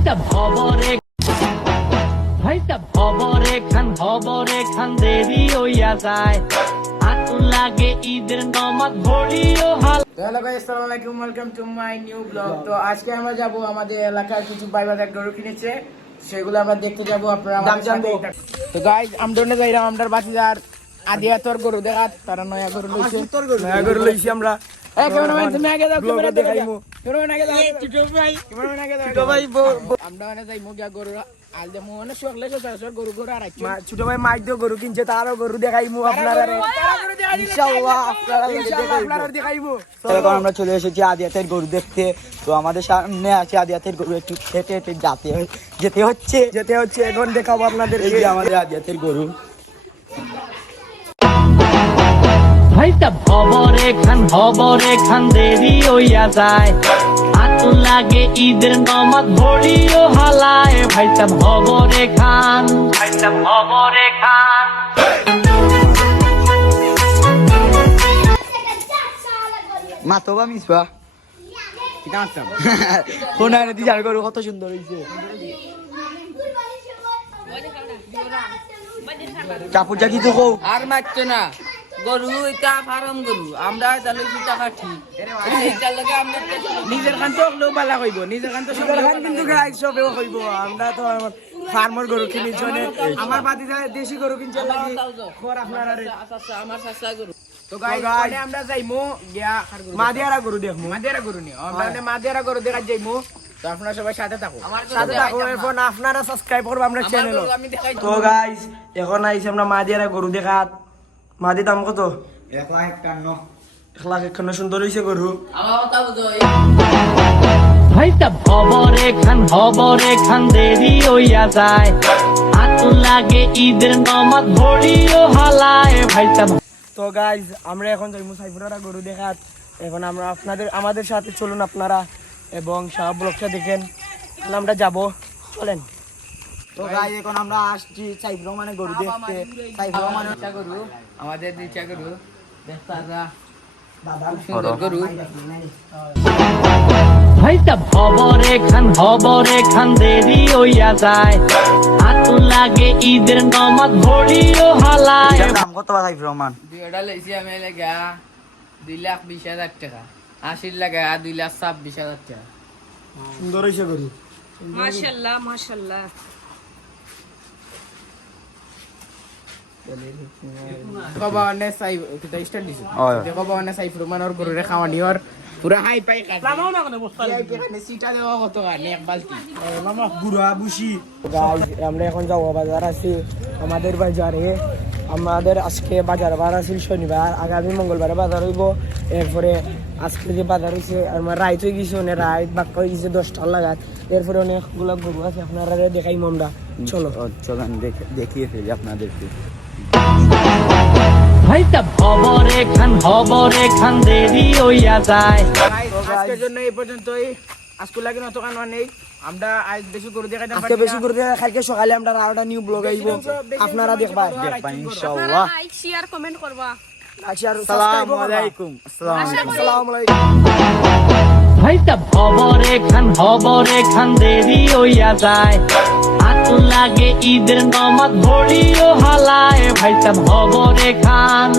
ভাইটা ভবরে ভাইটা ভবরে খান দেরি হইয়া যায় আতুল লাগে ঈদের নামাজ ভরিও হাল। হ্যালো গাইস, আসসালামু আলাইকুম, welcome to my new blog. তো আজকে আমরা যাব আমাদের এলাকার কিছু ভাই বাজার গরু কিনেছে, সেগুলো আমরা দেখতে যাব। আপনারা আমাদের সাথে। তো গাইস আমরা যাইরাম আমরার বাতিদার আদিয়া তোর গরু দেখাত, তারা নয়া গরু লইছে, নয়া গরু লইছি আমরা। এই ক্যামেরাম্যান তুমি আগে যাও, ক্যামেরা দেখাইমু, ক্যামেরাম্যান আগে যাও, ছোট ভাই ক্যামেরাম্যান আগে যাও, ছোট ভাই আমরা মানে যাইমু গিয়া গরু আল দেমু, মানে সকলে সব গরু গরু আর আইছে। ছোট ভাই মাইক দিও গরু কিনছে, তারও গরু দেখাইমু আপনারা, ইনশাআল্লাহ আপনারা দেখাইমু। এখন আমরা চলে এসেছি আদিয়াতের গরু দেখতে। তো আমাদের সামনে আছে আদিয়াতের গরু, একটু হেঁটে হেঁটে যেতে হচ্ছে। এখন দেখাবো আপনাদের এই যে আমাদের আদিয়াতের গরু। ভাইটা ভবরে খান দেরি হইয়া যায় আতুল লাগে ঈদের নামাজ ভরিও হালায়। ভাইটা ভবরে খান মাতবা মিসবা ঠিক আছে। কোন আনে দি যার গরু কত সুন্দর হইছে, কাপড়টা কি তো কও আর মারছে না গরু, এটা ফার্ম গরু। আমরা চালুছি টাকা ঠিক এটার লগে আমরা নিজের কান তো লোক বালা কইব, নিজের কান তো সব কিন্তু গাই সবেও কইব। আমরা তো ফার্মার গরু কিনেছি, আমার বাদি দেশি গরু কিনছে লাগি খর আপনারা রে। আচ্ছা আমার সাসা গরু। তো গাইস মানে আমরা যাইমু গিয়া মাদিয়ারা গরু দেখমু, মাদিয়ারা গরু নি আমরা মানে মাদিয়ারা গরু দেখা যাইমু। তো আপনারা সবাই সাথে থাকো, সাথে থাকো। এখন আপনারা সাবস্ক্রাইব করবে আমরা চ্যানেল। আমি দেখাই তো গাইস এখন আইছি আমরা মাদিয়ারা গরু দেখাত। মাদি দাম কত? 1,51,000। সুন্দর হইছে গরু। আমার কথা বুঝো। ভাইটা ভবরে খান দেরি হইয়া যায় আতুল লাগে ঈদের নামাজ ভরিও হালায়। ভাইটা তো গাইস আমরা এখন যাইমু সাইফুরারা গরু দেখাত। এখন আমরা আমাদের সাথে চলুন আপনারা, এবং সব ব্লগটা দেখেন। এখন আমরা যাব, চলেন। তো গাই এখন আমরা আসছি সাইফুর রহমানের গরু দেখতে। সাইফুর রহমানের গরু আমাদের দুইটা গরু দেখতারা দাদা সুন্দর গরু। ভাইটা ভবরে খান দেরি হইয়া যায় আতুল লাগে ঈদের নামাজ ভরিও হালায়। দাম কত সাইফুর রহমান? দুইটা লইছি আমি লাগা 2,20,000 টাকা, 80 লাগা 2,26,000 টাকা। সুন্দর হইছে গরু। মাশাআল্লাহ মাশাআল্লাহ। কবানে সাইফ কিটা স্টার্ট দিছে, দেখো কবানে সাইফ রহমানের গরুরে খাওয়ানি আর পুরা হাই পাই খাই লামাও না কোনে বস্তা হাই পাই খানে সিটা দেওয়া কত গানে এক বালতি লামা গুড়া বুশি। গাইস আমরা এখন যাব বাজার আছি, আমাদের বাজারে। আমাদের আজকে বাজার বার আছে শনিবার, আগামী মঙ্গলবারে বাজার হইব। এরপরে আজকে যে বাজার হইছে আমার রাইত হয়ে গেছে, অনেক রাইত বাক্কা হয়ে গেছে 10টা লাগাত। এরপরে অনেকগুলো গরু আছে, আপনারা দেখাইম আমরা। চলো চলেন দেখিয়ে ফেলি আপনাদেরকে। ভাইটা ভবরে খান দেরি হইয়া যায়। আজকের জন্য এই পর্যন্তই। আজকে লাগে নত কান নেই, আমরা আজ বেশি করে দেখাইতে আজকে বেশি করে কালকে সকালে আমরা আরেকটা নিউ ব্লগ আইব, আপনারা দেখবা ইনশাআল্লাহ। লাইক শেয়ার কমেন্ট করবা। আসসালামু আলাইকুম। আসসালামু আলাইকুম। ভাইটা ভবরে খান দেরি হইয়া যায় আতুল লাগে ঈদের নামাজ ভরিও হালায়। ভাইটা ভবরে খান